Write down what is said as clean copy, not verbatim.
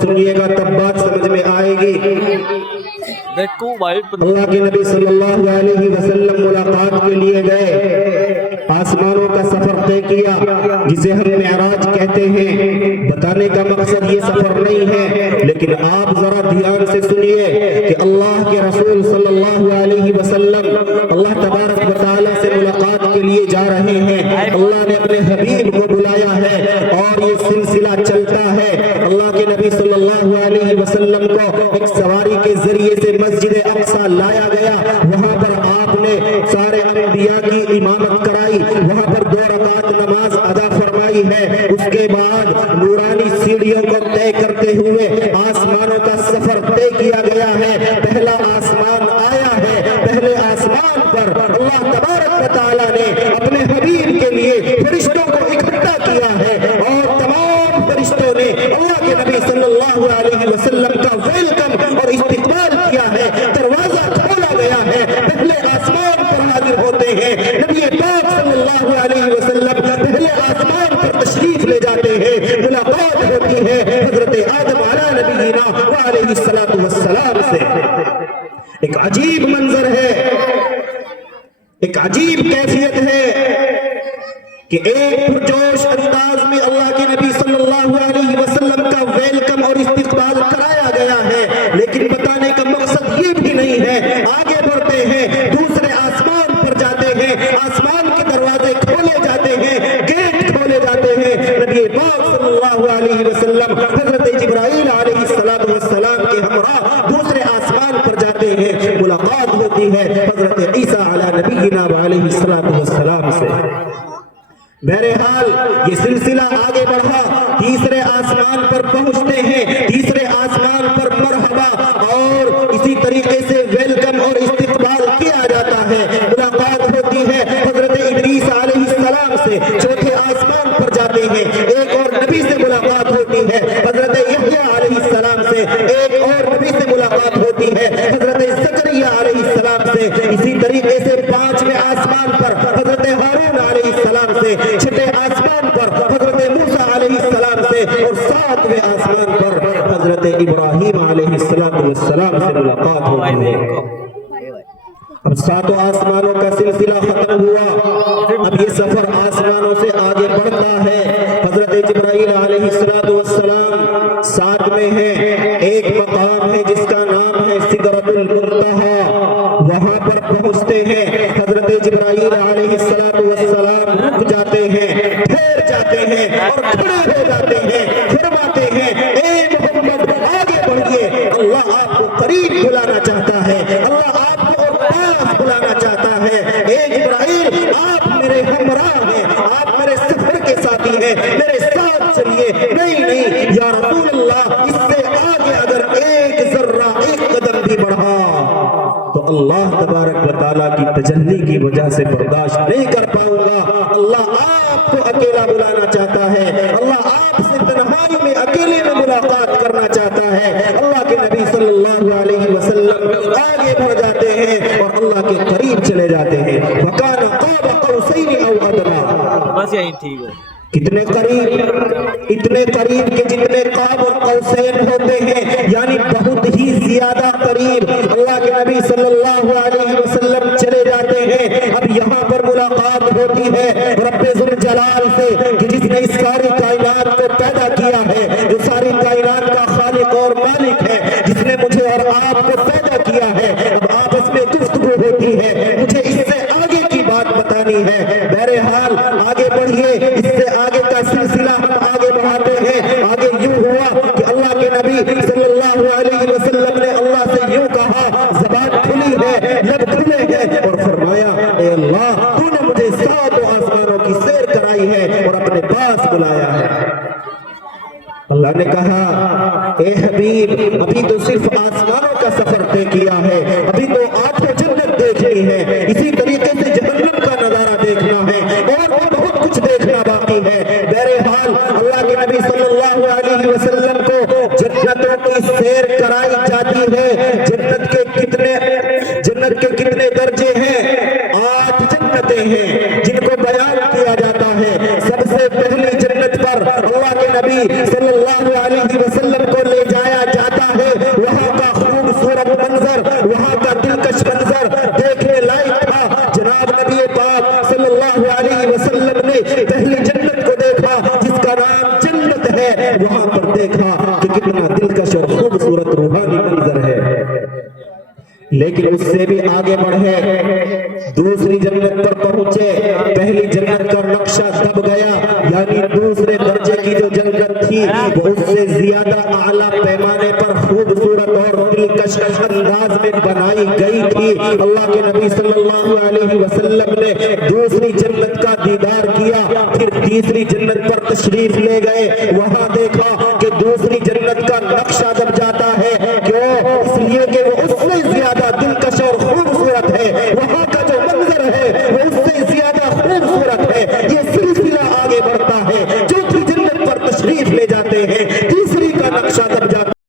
سنیے گا تب بات سمجھ میں آئے گی۔ دیکھو بھائی اللہ کے نبی صلی اللہ علیہ وسلم ملاقات کے لیے گئے، آسمانوں کا سفر طے کیا جسے ہم معراج کہتے ہیں۔ بتانے کا مقصد یہ سفر نہیں ہے، لیکن آپ ذرا دھیان سے سنیے کہ اللہ کے رسول صلی اللہ علیہ وسلم اللہ تبارک و تعالیٰ سے ملاقات کے لیے جا رہے ہیں۔ اللہ نے اپنے حبیب کو بلایا ہے اور یہ سلسلہ چلتا ہے۔ اللہ کے نبی صلی اللہ علیہ وسلم کو ایک سواری کے ذریعے سے مسجد اقصی لایا گیا، وہاں پر آپ نے سارے انبیاء کی امامت کرائی، وہاں پر 2 رکعت نماز ادا فرمائی ہے۔ اس کے بعد نورانی سیڑھیوں کو طے کرتے ہوئے آسمانوں کا سفر طے کیا گیا ہے۔ پہلا آسمان آیا ہے، پہلے آسمان پر اللہ تبارک و تعالیٰ نے اپنے حبیب کے لیے فرشتوں کو اکٹھا کیا ہے اور تمام فرشتوں نے اللہ کے نبی صلی اللہ علیہ وسلم کا ویلکم اور استقبال کیا ہے۔ دروازہ کھولا گیا ہے، پہلے آسمان پر حاضر ہوتے ہیں، نبی پاک صلی اللہ علیہ وسلم پہلے آسمان پر تشریف لے جاتے ہیں، ملاقات ہوتی ہے حضرت آدم علیہ نبینا وعلیہ السلام سے۔ ایک عجیب منظر ہے، ایک عجیب کیفیت ہے کہ ایک پرجوش انداز میں اللہ کے نبی صلی اللہ علیہ وسلم کا ویلکم اور استقبال کرایا گیا ہے، لیکن بتانے کا مقصد یہ بھی نہیں ہے۔ آگے بڑھتے ہیں، دوسرے آسمان پر جاتے ہیں، آسمان کے دروازے کھولے جاتے ہیں، گیٹ کھولے جاتے ہیں۔ نبی پاک صلی اللہ علیہ وسلم حضرت جبرائیل علیہ السلام کے ہمراہ دوسرے آسمان پر جاتے ہیں، ملاقات ہوتی ہے حضرت عیسیٰ علیہ نبینا علیہ السلام سے۔ بہرحال یہ سلسلہ آگے بڑھا، تیسرے آسمان پر پہنچتے ہیں، تیسرے آسمان پر مرحبا اور اسی طریقے سے ویلکم اور استقبال کیا جاتا ہے، ملاقات ہوتی ہے حضرت ادریس علیہ السلام سے۔ چوتھے آسمان پر جاتے ہیں، ایک اور نبی سے ملاقات ہوتی ہے حضرت یحییٰ علیہ السلام سے، ایک اور نبی سے ملاقات ہوتی ہے حضرت زکریا علیہ السلام سے۔ اسی طریقے سے 5ویں آسمان پر حضرت ہارون علیہ السلام سے، 6 آسمان پر حضرت موسیٰ علیہ السلام سے، اور 7ویں آسمان پر حضرت ابراہیم علیہ السلام سے ملاقات ہوتی ہے۔ اب 7 آسمانوں کا سلسلہ ختم ہوا، اب یہ سفر آسمانوں سے آگے بڑھتا ہے۔ حضرت جبرائیل علیہ السلام 7 میں ہے، ایک مقام ہے جس کا نام ہے سدرۃ المنتہی، وہاں پر پہنچتے ہیں، حضرت جبرائیل علیہ السلام رک جاتے ہیں، ٹھہر جاتے ہیں اور کھڑے ہو جاتے ہیں، فرماتے ہیں اے محمد آگے بڑھیے، اللہ آپ کو قریب بلانا چاہتا ہے، اللہ آپ کو اور پاس بلانا چاہتا ہے۔ اے جبرائیل آپ میرے ہمراہ ہیں، آپ میرے سفر کے ساتھی ہیں، میرے ساتھ چلیے۔ نہیں یا رسول اللہ، اس سے آگے اگر ایک ذرہ ایک قدم بھی بڑھا تو اللہ تبارک و تعالیٰ کی تجلی کی وجہ سے برداشت نہیں کر پاؤں گا۔ اللہ آپ کو اکیلا بلانا چاہتا ہے، اللہ آپ سے تنہائی میں اکیلے میں ملاقات کرنا چاہتا ہے۔ اللہ کے نبی صلی اللہ علیہ وسلم آگے بڑھ جاتے ہیں اور اللہ کے قریب چلے جاتے ہیں۔ وَكَانَ قَابَ قَوْسَيْنِ أَوْ أَدْنَىٰ، بس یہی ٹھیک ہو۔ کتنے قریب، اتنے قریب کہ جتنے قاب اور قوسین ہوتے ہیں، یعنی بہت ہی زیادہ قریب۔ اللہ کے نبی صلی اللہ علیہ وسلم چلے جاتے ہیں۔ اب یہاں پر ملاقات ہوتی ہے رب ذوالجلال سے کہ جس نے اس ساری کائنات کو پیدا کیا ہے، جو ساری کائنات کا خالق اور مالک ہے، جس نے مجھے اور آپ کو پیدا کیا ہے۔ اب آپس میں گفتگو ہوتی ہے، مجھے اس سے آگے کی بات بتانی ہے۔ بہرحال آگے بڑھیے، اس سے آگے کا سلسلہ ہم آگے بڑھاتے ہیں۔ آگے یوں ہوا کہ اللہ کے نبی صلی اللہ علیہ وسلم نے اللہ سے یوں کہا، زبان کھلی ہے، لب کھلے ہیں، اور فرمایا اے اللہ تو نے مجھے 7 آسمانوں کی سیر کرائی ہے اور اپنے پاس بلایا ہے۔ اللہ نے کہا اے حبیب ابھی تو صرف آسمانوں کا سفر طے کیا ہے، ابھی تو 8 جنت دیکھنی ہے، اسی طریقے سے جہنم کا نظارہ دیکھنا ہے، اور بھی بہت کچھ دیکھنا باقی ہے۔ بہرحال اللہ کے نبی صلی اللہ علیہ وسلم کو جنتوں کی سیر کرائی جاتی ہے۔ جنت کے کتنے درجے ہیں؟ 8 جنتیں ہیں جن کو بیان کیا جاتا ہے۔ سب سے پہلی جنت پر اللہ کے نبی صلی اللہ علیہ وسلم کو لے جاتے کتنا دلکش اور خوبصورت روحانی منظر ہے. لیکن اس سے بھی آگے بڑھے, دوسری جنت پر پہنچے. پہلی جنت کا نقشہ دب گیا, یعنی دوسرے درجے کی جو جنت تھی وہ اس سے زیادہ اعلیٰ پیمانے پر خوبصورت اور دلکش انداز میں بنائی گئی تھی. اللہ کے نبی صلی اللہ علیہ وسلم نے دوسری جنت کا دیدار کیا, پھر تیسری جنت پر تشریف لے گئے.